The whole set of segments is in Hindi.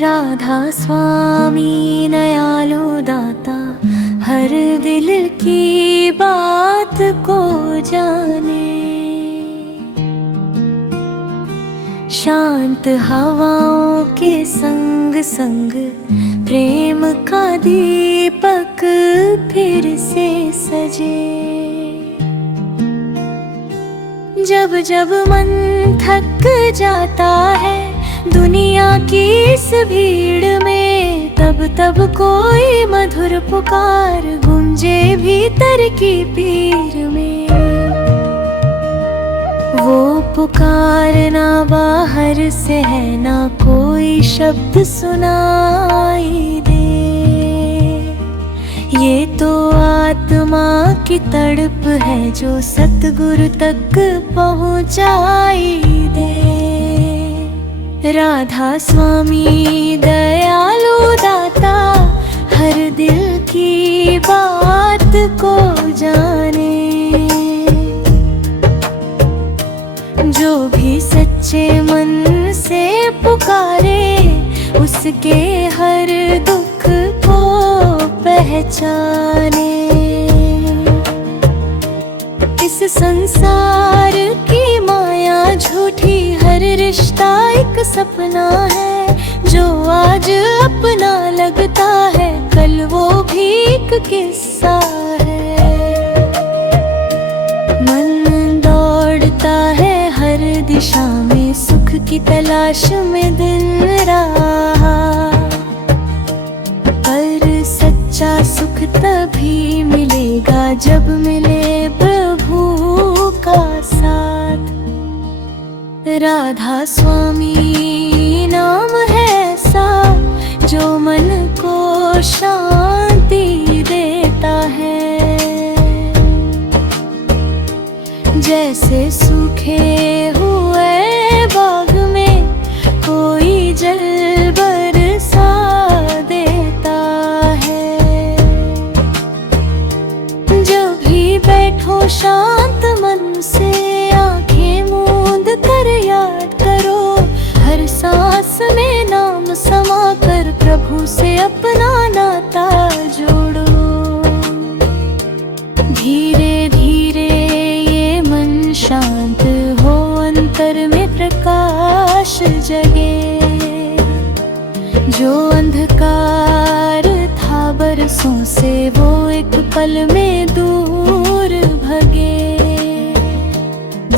राधा स्वामी दयालु दाता, हर दिल की बात को जाने। शांत हवाओं के संग संग प्रेम का दीपक फिर से सजे। जब जब मन थक जाता है दुनिया की इस भीड़ में, तब तब कोई मधुर पुकार गूंजे भीतर की पीर में। वो पुकार ना बाहर से है, ना कोई शब्द सुनाई दे। ये तो आत्मा की तड़प है जो सतगुरु तक पहुंचाई दे। राधा स्वामी दयालु दाता, हर दिल की बात को जाने। जो भी सच्चे मन से पुकारे, उसके हर दुख को पहचाने। इस संसार की माया झूठी, हर रिश्ता एक सपना है। जो आज अपना लगता है, कल वो भी एक किस्सा है। मन दौड़ता है हर दिशा में, सुख की तलाश में दिन रात। पर सच्चा सुख तभी मिलेगा जब मिले प्रभु का साथ। राधा स्वामी नाम है ऐसा जो मन को शांति देता है। जैसे सूखे हुए बाग में कोई जल बरसा देता है। जब भी बैठो शांत मन से, आंखें मूंद कर याद करो। हर सांस में नाम समा कर प्रभु से अपना नाता जोड़ो। धीरे धीरे ये मन शांत हो, अंतर में प्रकाश जगे। जो अंधकार था बरसों से, वो एक पल में दूर भगे।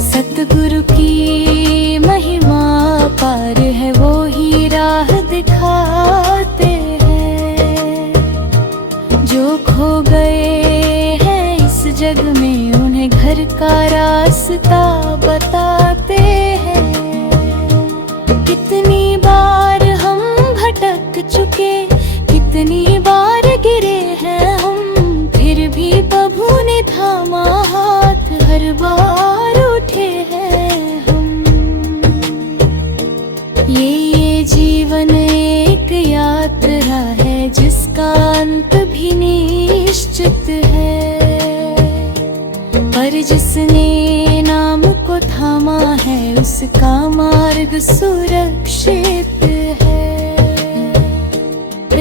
सतगुरु की महिमा पार है, वो ही राह दिखाते हैं। जो खो गए हैं इस जग में, उन्हें घर का रास्ता बताते हैं। कितनी बार हम भटक चुके, कितनी बार गिरे हैं हम, फिर भी प्रभु ने थामा हाथ, हर बार उठे हैं हम। ये जीवन एक यात्रा है जिसका अंत भी निश्चित है। पर जिसने नाम को थामा है, उसका मार्ग सुरक्षित है।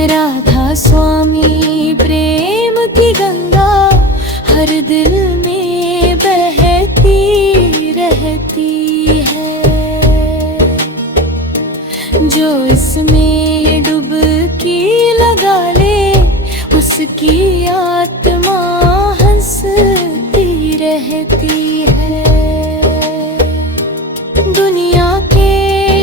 राधा स्वामी प्रेम की गंगा हर दिल में बहती रहती है। जो इसमें डुबकी लगा ले, उसकी आत्मा हंसती रहती है। दुनिया के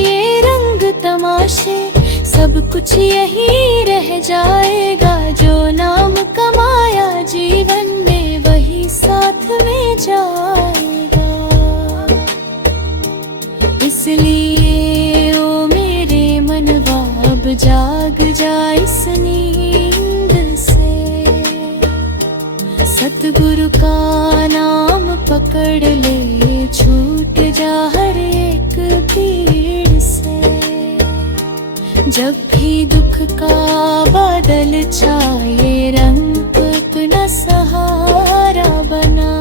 ये रंग तमाशे, सब कुछ यही रह जाएगा। जो नाम कमाया जीवन में, वही साथ में जाएगा। इसलिए ओ मेरे मनवा, अब जाग जा इस नींद से। सतगुरु का नाम पकड़ ले, छूट जा हर एक भीड़ से। जब भी दुख का बादल छाए, रंग अपना सहारा बना।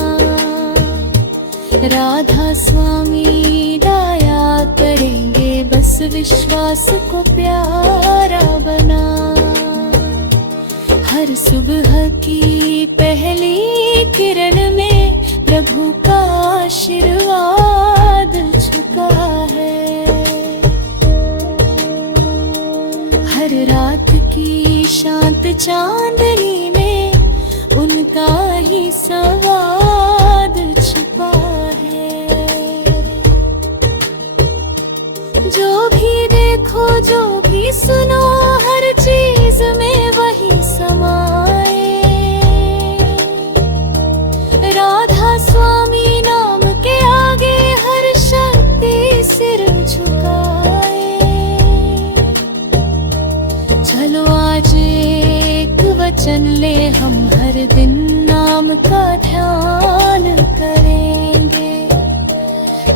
राधा स्वामी दया करेंगे बस उस विश्वास को प्यारा बना। हर सुबह की पहली किरण में प्रभु का आशीर्वाद छुपा है। हर रात की शांत चांदनी में उनका ही संवाद छुपा है। जो भी देखो, जो भी सुनो, हर चीज में वही समाए। राधा स्वामी नाम के आगे हर शक्ति सिर झुकाए। चलो आज एक वचन ले हम हर दिन नाम का ध्यान करेंगे।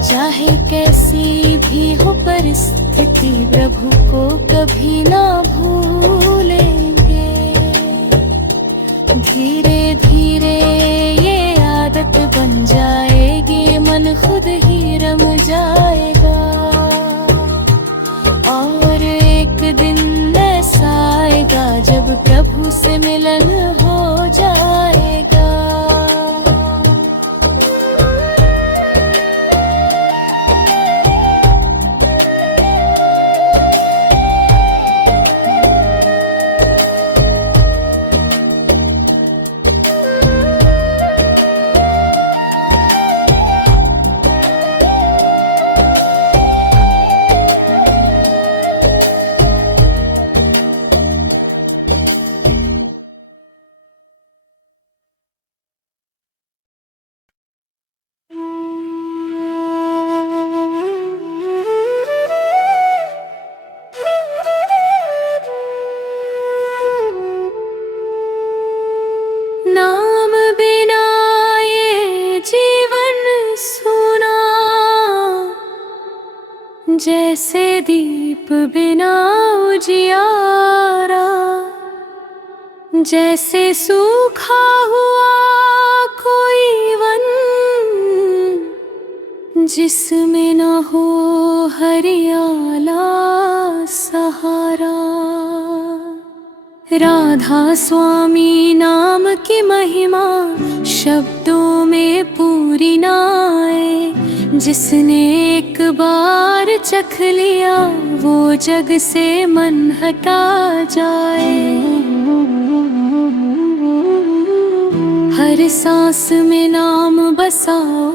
चाहे कैसी भी हो परिस्थिति, प्रभु को कभी ना भूलेंगे। धीरे धीरे ये आदत बन जाएगी, मन खुद ही रम जाएगा। और एक दिन ऐसा आएगा जब प्रभु से मिलन हो जाएगा। नाम बिना ये जीवन सूना, जैसे दीप बिना उजियारा। जैसे सूखा हुआ कोई वन, जिसमें न हो हरियाला सहारा। राधा स्वामी नाम की महिमा शब्दों में पूरी ना आए। जिसने एक बार चख लिया, वो जग से मन हटा जाए। हर सांस में नाम बसाओ,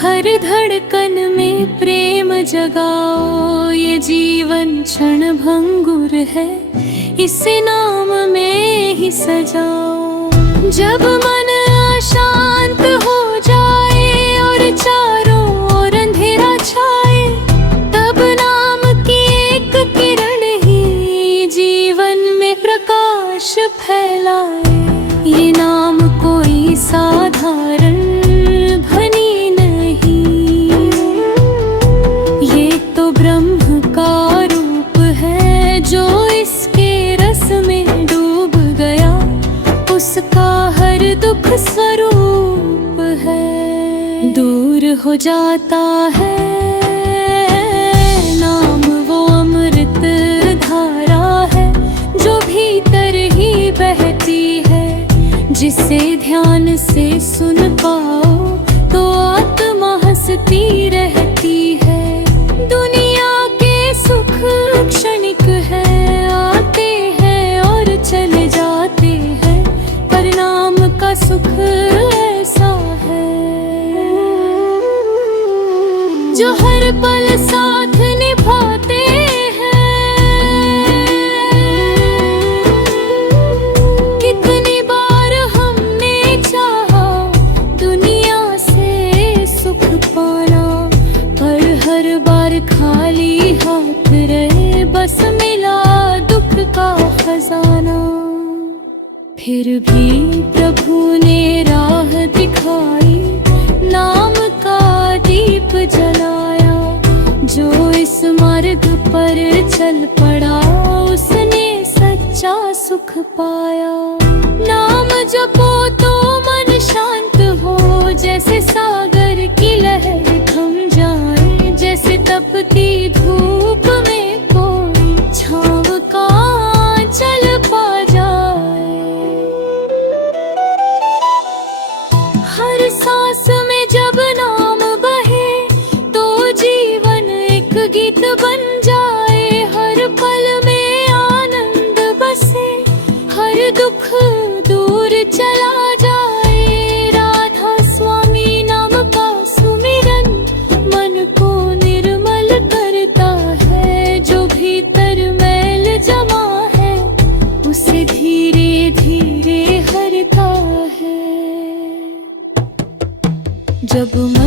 हर धड़कन में प्रेम जगाओ। ये जीवन क्षण भंगुर है, इसे नाम में ही सजाओ। जब मन अशांत हो जाए और चारों ओर अंधेरा छाए, तब नाम की एक किरण ही जीवन में प्रकाश फैलाए। ये नाम कोई साधारण ध्वनि नहीं, ये तो ब्रह्म का रूप है। जो इसके रस में डूब गया, उसका हर दुख स्वरूप है। दूर हो जाता है नाम, वो अमृत धारा है जो भीतर ही बहती है। जिसे ध्यान से सुन पाओ तो आत्मा हंसती रहती है। दुनिया के सुख क्षणिक है, आते हैं और चले जाते हैं, पर नाम का सुख ऐसा है जो हर पल साथ निभाते हैं। कितनी बार हमने चाहा दुनिया से सुख पाना, पर हर बार खाली हाथ रहे, बस मिला दुख का खजाना। फिर भी प्रभु ने राह दिखाई, नाम का दीप जलाया। जो इस मार्ग पर चल पड़ा, उसने सच्चा सुख पाया। नाम जपो तो मन शांत हो, जैसे सागर की लहर थम जाए। जैसे तपती धूप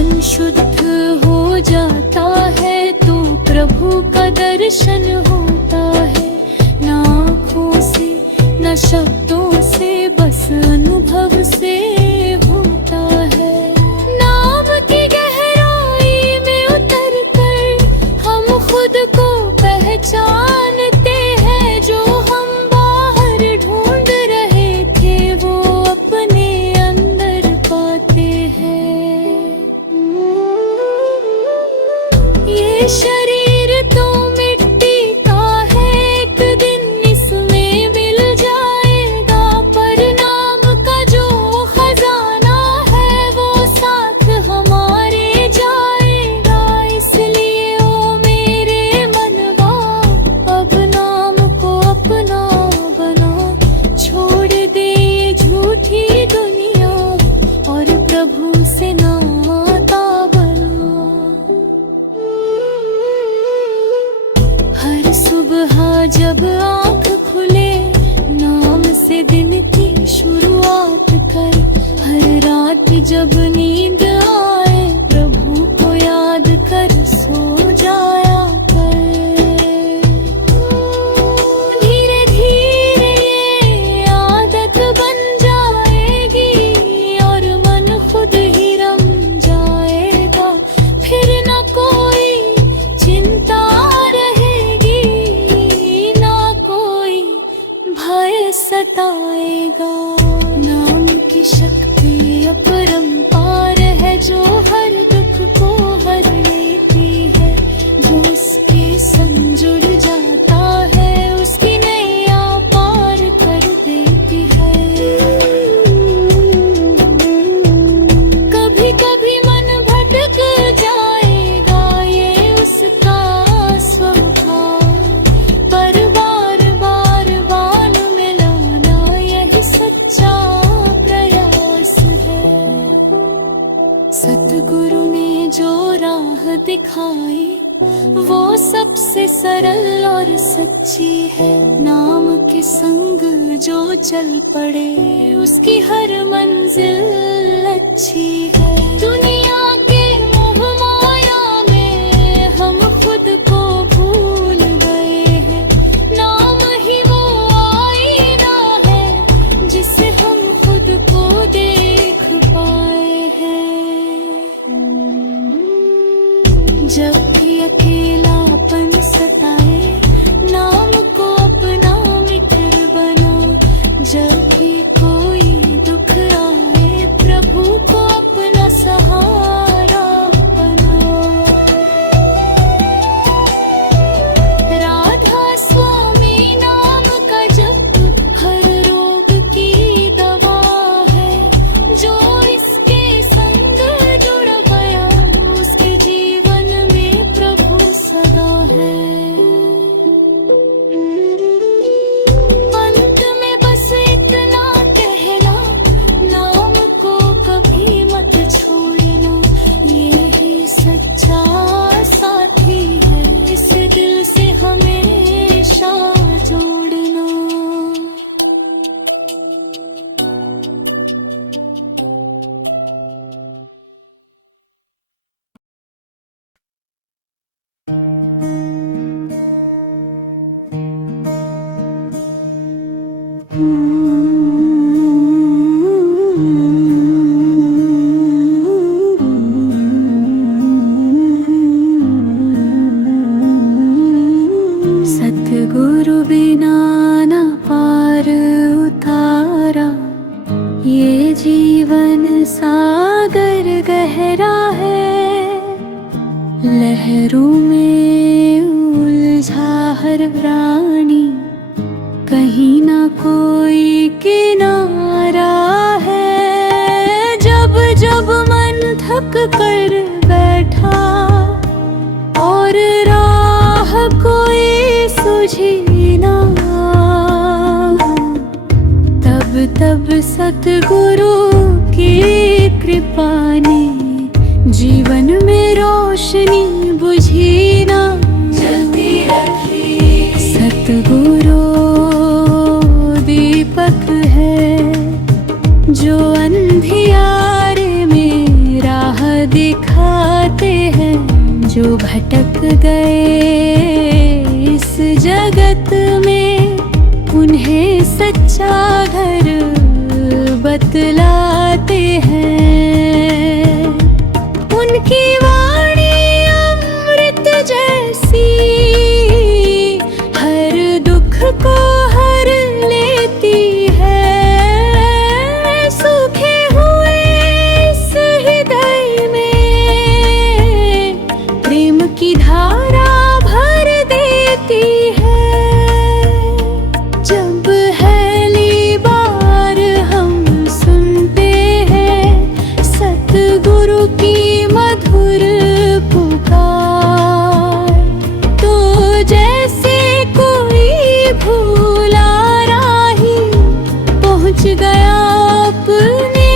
मन शुद्ध हो जाता है तो प्रभु का दर्शन होता है। ना आँखों से न शब्दों से, बस अनुभव से होता है। नाम की गहराई में उतर कर हम खुद को पहचानते हैं। जो हम बाहर ढूंढ रहे थे वो अपने अंदर पाते हैं। ये शरीर तो मिट्टी का है, एक दिन इसमें मिल जाएगा। पर नाम का जो खजाना है वो साथ हमारे जाएगा। इसलिए ओ मेरे मनवा, अब नाम को अपना बना। छोड़ दे ये झूठी दुनिया और प्रभु से नाता बना। हर सुबह जब आँख खुले नाम से दिन की शुरुआत कर। हर रात जब नींद आए प्रभु को याद कर सो जाया कर। धीरे धीरे ये आदत बन जाएगी और मन खुद ही रम जाएगा। फिर न कोई चिंता रहेगी, ना कोई भय सताएगा। नाम की शक्ति अपरंपार है जो हर दुख को हर लेती है। जो उसके संग जुड़ जाता है उसकी नैया पार कर देती है। कभी कभी मन भटक जाएगा, ये उसका स्वभाव। पर बार बार बाण में लाना यही सच्चा प्रयास है। सतगुरु ने जो राह दिखाई वो सबसे सरल और सच्ची है। नाम के संग जो चल पड़े उसकी हर मंजिल अच्छी है। दुनिया के मोह माया में हम खुद को भूल गए हैं। नाम ही वो आईना है जिससे हम खुद को देख पाए हैं। जब भी अकेलापन सताए नाम को अपना मित्र बना। जब भी कोई दुख आए प्रभु को अपना सहारा बना। राधा स्वामी नाम का जप हर रोग की दवा है। जो इसके संग जुड़ गया उसके जीवन में प्रभु सदा है। अंत में बस इतना कहना, नाम को कभी मत छोड़ना। यही सच्चा साथी है, इसे दिल से हमेशा जोड़ना। सतगुरु बिना न पार उतारा। ये जीवन सागर गहरा है। लहरों में उलझा हर प्राणी, कहीं ना कोई किनारा है। जब जब मन थक कर बैठा और राह कोई सूझी ना, तब तब सतगुरु की कृपा ने जीवन में रोशनी बुझी ना। जलती रखी सतगुरु दीपक है जो अंधियारे में राह दिखा। जाते हैं जो भटक गए इस जगत में, उन्हें सच्चा घर बतलाते हैं। उनकी वाणी अमृत जैसी हर दुख को हर लेती है। सूखे हुए इस हृदय में प्रेम की धारा भर देती है। जब पहली बार हम सुनते हैं सतगुरु की मधुर पुकार, तो जैसे कोई भूला राही पहुंच गया अपने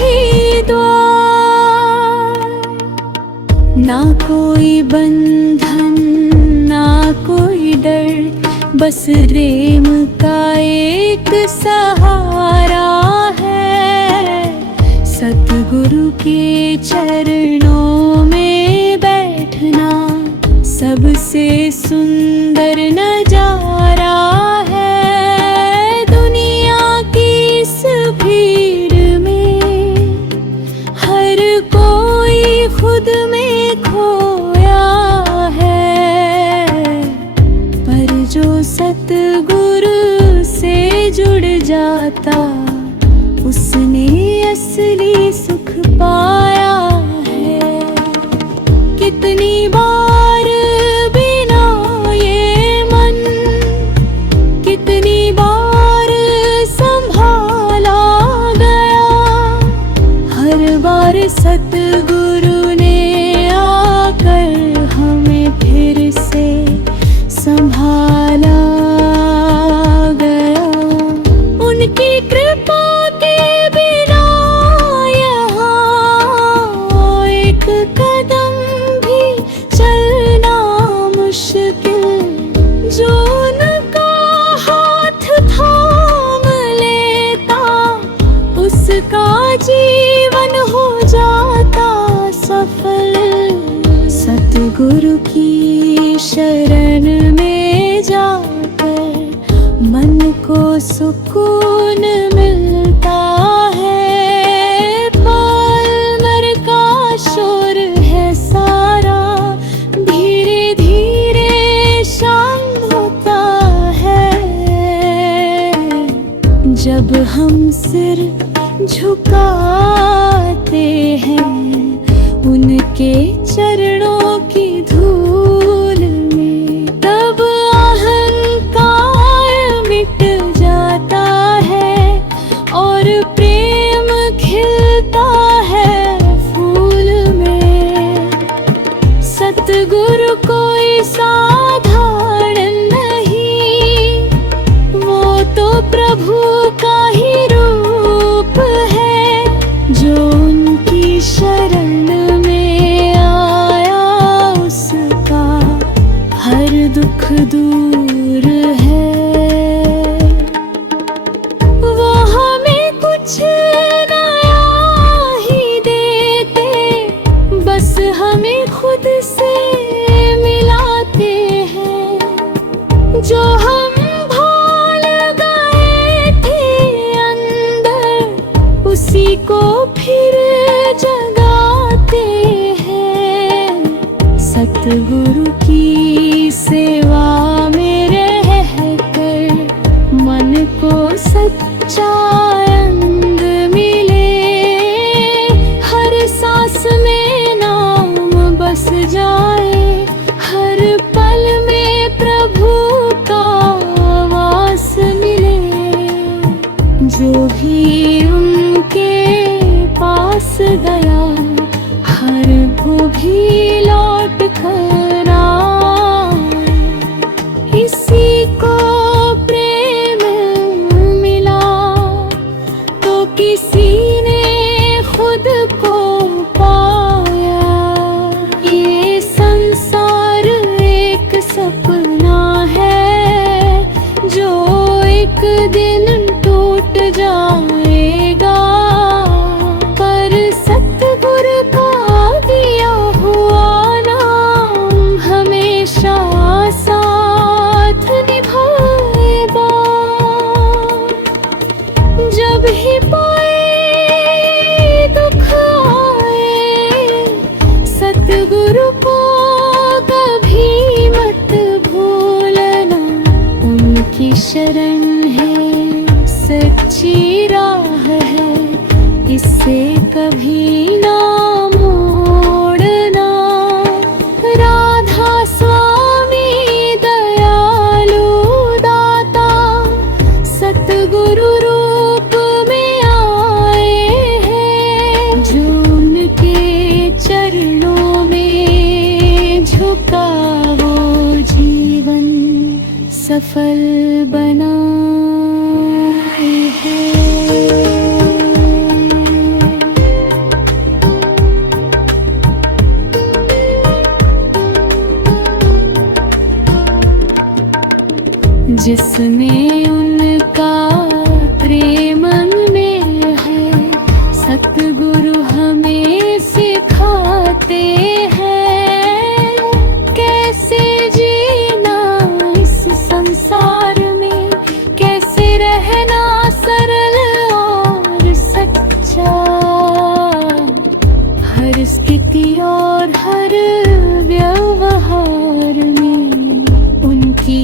ही द्वार। ना कोई बंधन ना कोई डर, बस प्रेम का एक सहारा है। सतगुरु के चरणों में बैठना सबसे सुंदर नजारा है। दुनिया की इस भीड़ में हर कोई खुद में खोया है, पर जो सतगुरु से जुड़ जाता उसने असली सुख पाया है। कितनी बार बिना ये मन, कितनी बार संभाला गया, हर बार सतगुरु ने आकर हमें फिर से संभाला गया। उनकी कृपा के बिना यहाँ एक कदम भी चलना मुश्किल। जो उनका हाथ थाम लेता उसका जीवन हो जाता सफल। सतगुरु की शरण में जाकर मन को सुकून मिलता है। पालमर का शोर है सारा धीरे धीरे शांत होता है। जब हम सिर झुकाते हैं उनके चरणों की धूल में, तब अहंकार मिट जाता है और प्रेम खिलता है फूल में। सतगुरु कोई साधारण नहीं, वो तो प्रभु का ही रूप है। जो उनकी शरण में आया उसका हर दुख दूर है। वो हमें कुछ नया ही देते, बस हमें खुद से मिलाते हैं। जो हम भूल गए थे अंदर उसी को फिर जगाते हैं। सतगुरु की सेवा में रहकर मन को सच्चा आनंद मिले। हर सांस में नाम बस जाए, हर पल में प्रभु का वास मिले। जो भी उनके पास गया हर वो भी लौट कर आए। इसी को प्रेम मिला तो किसी ने खुद को पाया। ये संसार एक सपना है जो एक दिन टूट जाएगा, पर सतगुरु का दिया हुआ सतगुरु को कभी मत भूलना, उनकी शरण है सच्ची राह है, इससे कभी ना मोड़ना। राधा स्वामी दयालु दाता, सतगुरु रूप में आए हैं, जो उनके चरणों में झुका वो जीवन सफल बनाए है। जिसमें उनका प्रेम में है, सतगुरु हमें सिखाते हैं, कैसे जीना इस संसार में, कैसे रहना सरल और सच्चा। हर स्थिति और हर व्यवहार में उनकी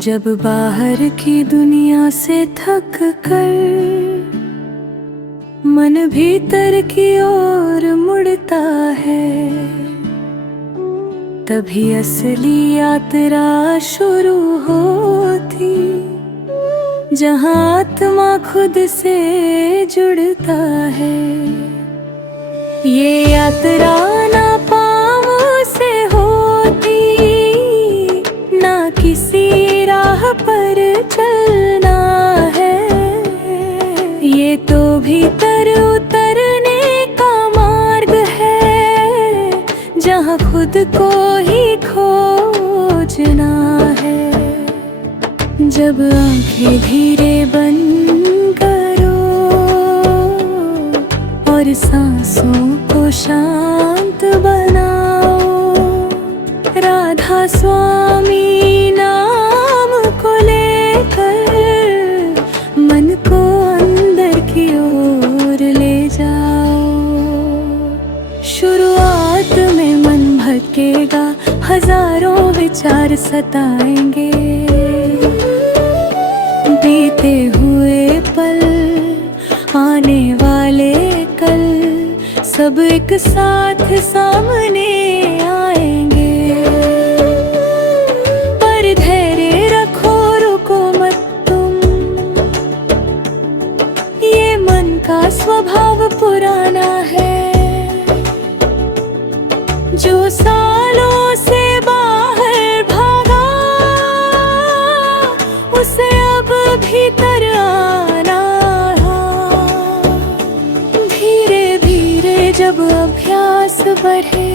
जब बाहर की दुनिया से थक कर मन भीतर की ओर मुड़ता है, तभी असली यात्रा शुरू होती, जहाँ आत्मा खुद से जुड़ता है। ये यात्रा ना पाँव से होती, ना किसी राह पर चलना है, ये तो भीतर उतरने का मार्ग है, जहाँ खुद को ही खोजना है। जब आंखें धीरे बंद करो और सांसों को शांत बनाओ, राधा स्वामी नाम को लेकर मन को अंदर की ओर ले जाओ। शुरुआत में मन भटकेगा, हजारों विचार सताएंगे, बीते हुए पल आने वाले कल सब एक साथ सामने आएंगे। पर धैर्य रखो, रुको मत तुम, ये मन का स्वभाव पुराना है, जो सालों से बाहर भागा उसे अब भीतर आना है। धीरे धीरे जब अभ्यास बढ़े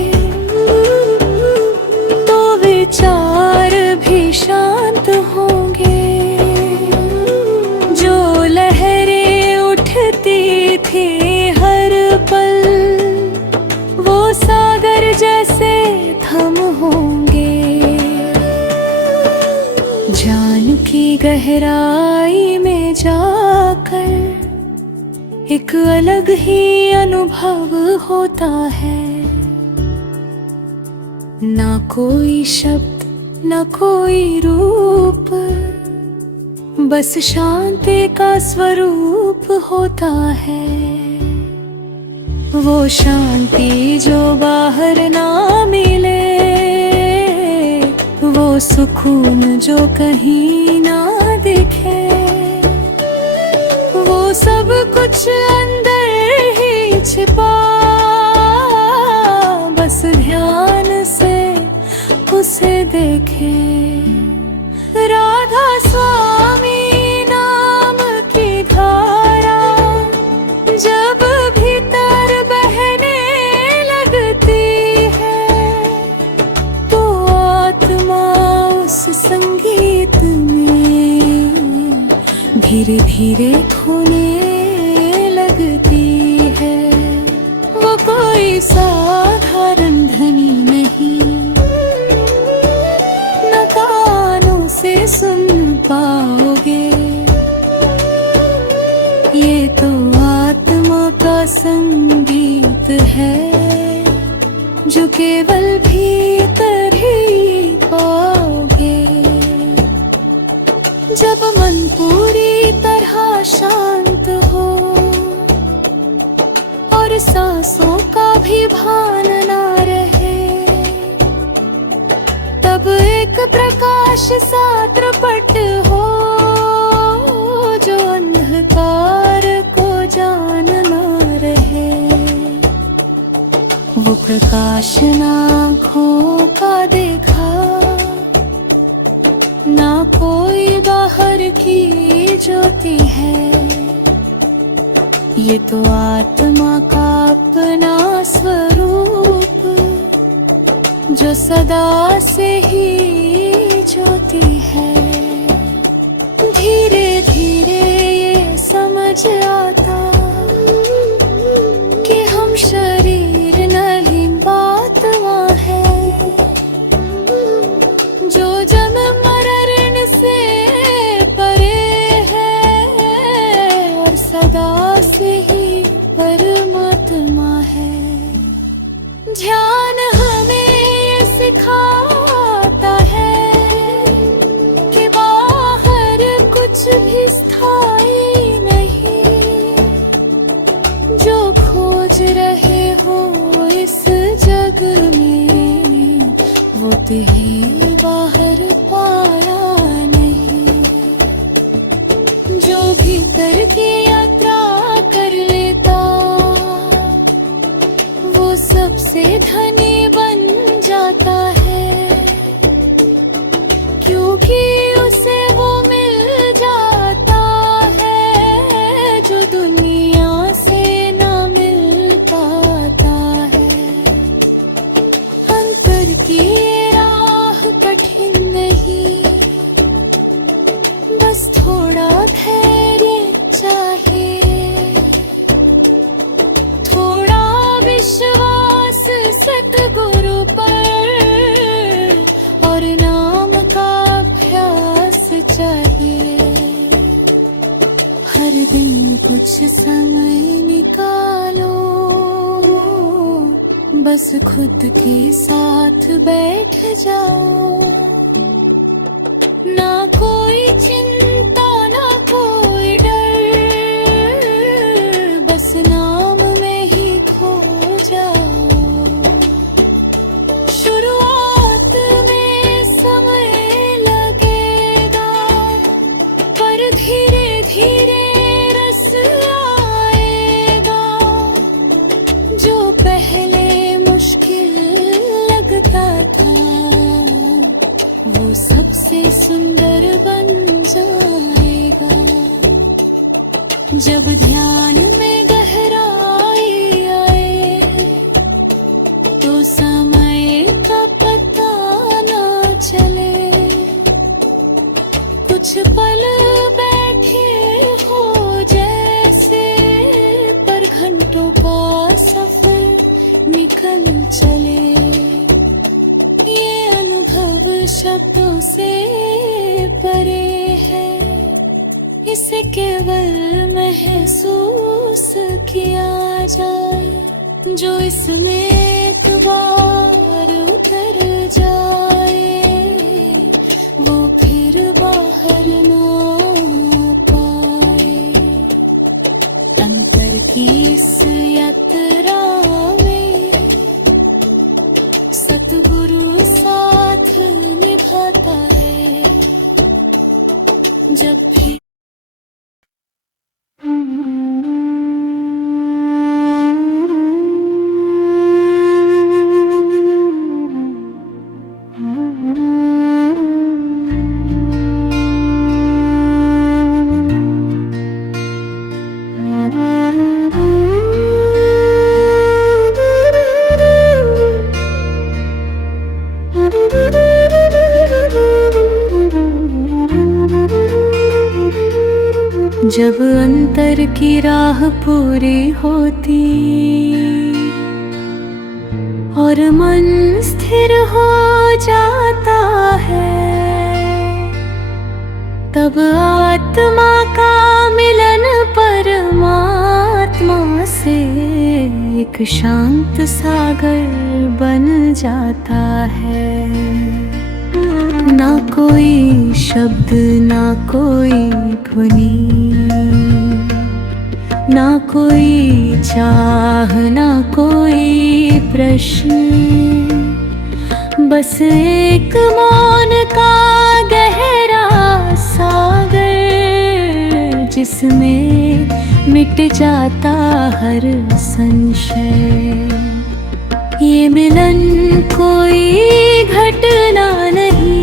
तो विचार भी शांत होंगे, जो लहरें उठती थी हर पल वो सागर जैसे थम होंगे। जान की गहराई में जाकर एक अलग ही अनुभव होता है, ना कोई शब्द ना कोई रूप, बस शांति का स्वरूप होता है। वो शांति जो बाहर ना मिले, वो सुकून जो कहीं ना दिखे, वो सब कुछ अंदर ही छिपा, बस ध्यान से उसे देखे। राधा स्वामी नाम की धारा जब भीतर बहने लगती है, तो आत्मा उस संगीत धीरे धीरे खोने लगती है। वो कोई साधारण ध्वनि नहीं, न कानों से सुन पाओगे। ये तो आत्मा का संगीत है, जो केवल भीतर ही पाओगे। जब मन पूरी तरह शांत हो और सांसों का भी भान ना रहे, तब एक प्रकाश सा त्रिपट हो, जो अंधकार को जान ना रहे। वो प्रकाश ना आँखों का देखा, ना कोई बाहर की ज्योति है। ये तो आत्मा का अपना स्वरूप, जो सदा से ही ज्योति है। धीरे धीरे ये समझ आता कि हम शरीर नहीं बातवा है, जो जन्म मरण से परे है और सदा से ही परमात्मा है। ध्यान हमें ये सिखाता है कि बाहर कुछ भी स्थायी नहीं। जो खोज रहे हो इस जग में, वो तुम्हें बाहर पाया नहीं। जो भीतर की यात्रा कर लेता, वो सबसे धनी बन जाता है, क्योंकि उसे वो मिल जाता है जो दुनिया से ना मिल पाता है। अंतर की ये राह कठिन नहीं, बस थोड़ा धैर्य चाहिए, थोड़ा विश्वास सतगुरु पर और नाम का अभ्यास चाहिए। हर दिन कुछ समय निकालो, बस खुद के साथ बैठ जाओ। ना कोई चिंता ना कोई डर, बस नाम में ही खो जाओ। शुरुआत में समय लगेगा, पर धीरे धीरे रस आएगा। जो पहले मुश्किल लगता था, वो सबसे सुंदर बन जाएगा। जब ध्यान में गहराई आए, तो समय का पता ना चले। कुछ पल बैठे हो जैसे, पर घंटों का सफर निकल चले। ये अनुभव शब्दों से परे है, इसे केवल महसूस किया जाए। जो इसमें एक बार उतर जाए, वो फिर बाहर ना पाए। अंतर की इस यात्रा में सतगुरु साथ निभाता है। जब भी जब अंतर की राह पूरी होती और मन स्थिर हो जाता है, तब आत्मा का मिलन परमात्मा से एक शांत सागर बन जाता है। ना कोई शब्द, ना कोई ध्वनि, ना कोई चाह, ना कोई प्रश्न, बस एक मौन का गहरा सागर, जिसमें मिट जाता हर संशय। ये मिलन कोई घटना नहीं,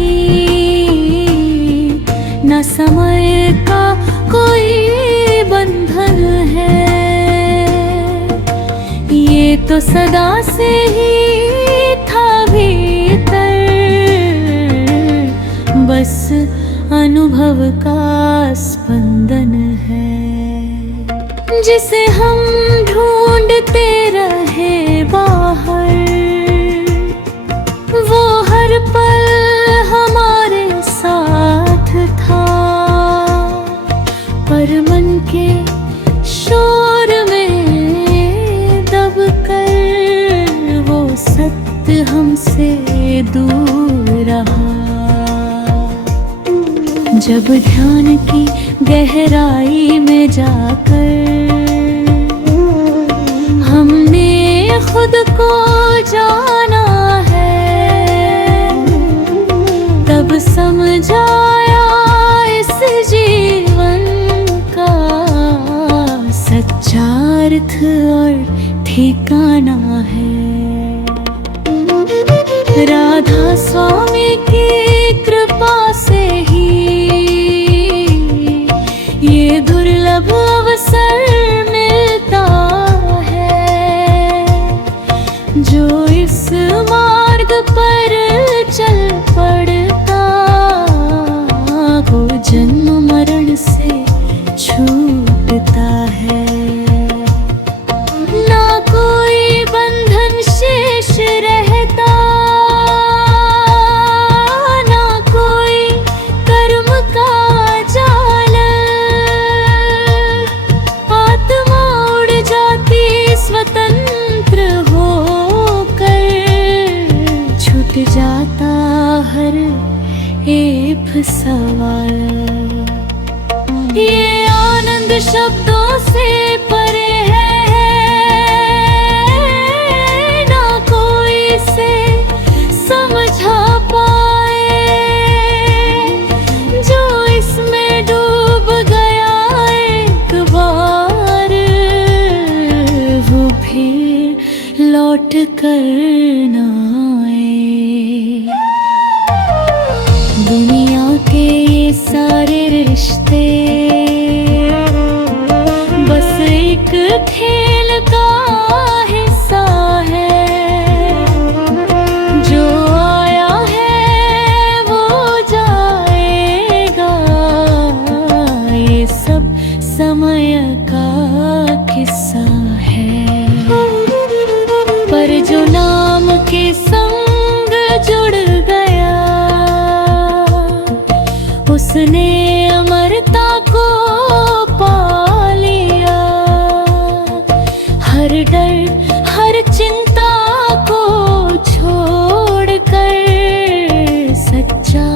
न समय का कोई बंधन है, ये तो सदा से ही था भीतर, बस अनुभव का स्पंदन है, जिसे हम ढूंढते रहे बाहर। वो हर पल हमारे साथ था, पर मन के शोर में दबकर वो सत्य हमसे दूर रहा। जब ध्यान की गहराई में जाकर हमने खुद को जाना है, तब समझाया इस जीवन का सच्चा अर्थ और ठिकाना है। राधा स्वामी की कृपा से ही ये दुर्लभ अवसर मिलता है, जो इस मार्ग पर चल पड़ता वो जन्म मरण से छूटता है। ना कोई बंधन शेष रहता, ना कोई कर्म का जाल, आत्मा उड़ जाती स्वतंत्र होकर, छूट जाता हर एक सवाल। ये आनंद शब्दों से परे है, ना कोई इसे समझा पाए, जो इसमें डूब गया एक बार, वो फिर लौट कर ना आए। दुनिया के ये सारे रिश्ते बस एक खेल का हिस्सा है, जो आया है वो जाएगा, ये सब समय का किस्सा है। पर जो नाम के संग जुड़ गया, उसने अमरता को पा लिया। हर डर, हर चिंता को छोड़कर सच्चा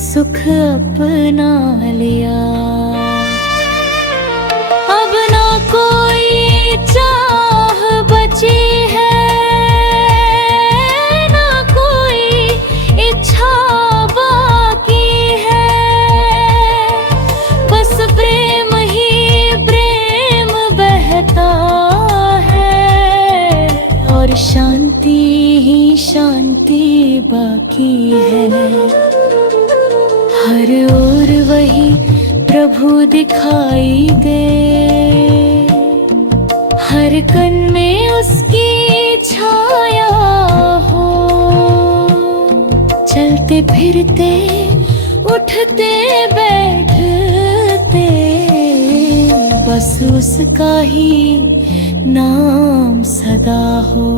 सुख अपना लिया। अब ना कोई चाह बची है, ना कोई इच्छा बाकी है, बस प्रेम ही प्रेम बहता है, और शांति ही शांति बाकी है। हर ओर वही प्रभु दिखाई दे, हर कण में उसकी छाया हो, चलते फिरते उठते बैठते बस उसका ही नाम सदा हो।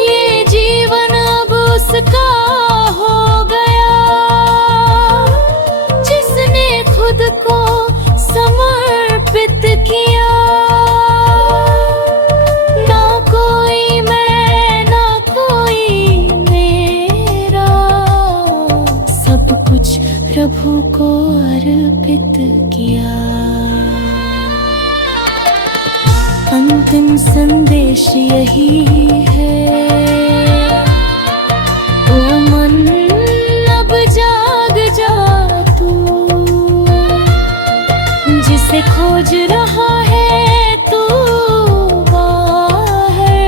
ये जीवन अब उसका हो गया जिसने खुद को समर्पित किया। ना कोई मैं ना कोई मेरा, सब कुछ प्रभु को अर्पित किया। अंतिम संदेश यही है, ओ मन अब जाग जा तू, जिसे खोज रहा है तू बाहर,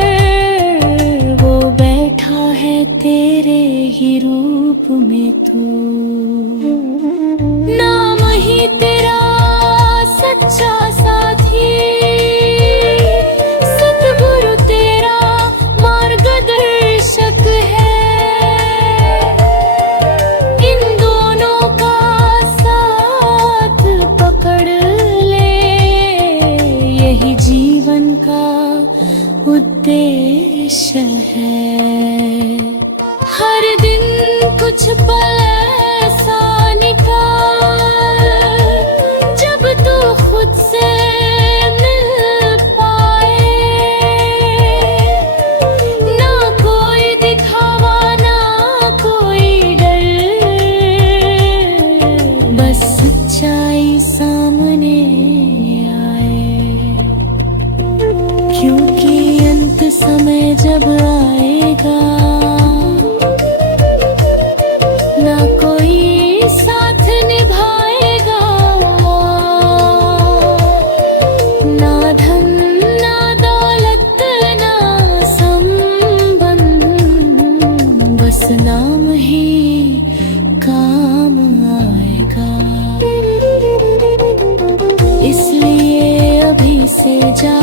वो बैठा है तेरे ही रूप में तू। नाम ही तेरा सच्चा साथी, सतगुरु तेरा मार्गदर्शक है। इन दोनों का साथ पकड़ ले, यही जीवन का उद्देश्य है। हर दिन कुछ पल ऐसा निकाल जब तू खुद से मिल पाए। ना कोई दिखावा ना कोई डर, बस सच्चाई सामने आए। क्योंकि अंत समय जब आएगा, ना कोई साथ निभाएगा। ना धन ना दौलत ना संबंध, बस नाम ही काम आएगा। इसलिए अभी से जा